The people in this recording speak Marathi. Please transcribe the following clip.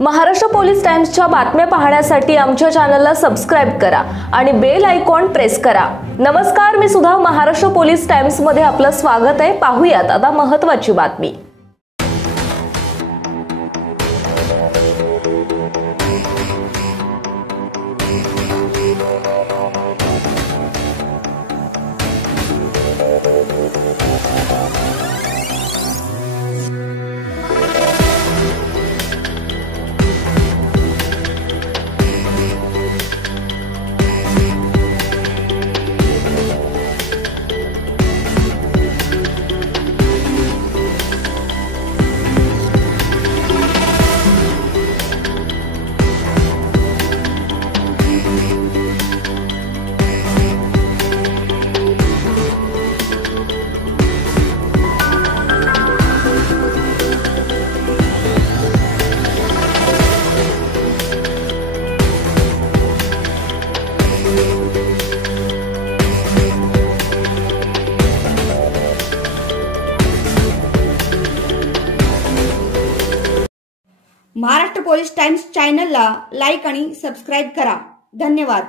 महाराष्ट्र पोलीस टाइम्सच्या बातम्या पाहण्यासाठी आमच्या चॅनलला सबस्क्राइब करा आणि बेल आयकॉन प्रेस करा। नमस्कार, मी सुद्धा महाराष्ट्र पोलीस टाइम्स मध्ये आपलं स्वागत आहे। पाहूयात आता महत्त्वाची बातमी। महाराष्ट्र पोलीस टाइम्स चॅनलला लाईक आणि सबस्क्राइब करा। धन्यवाद।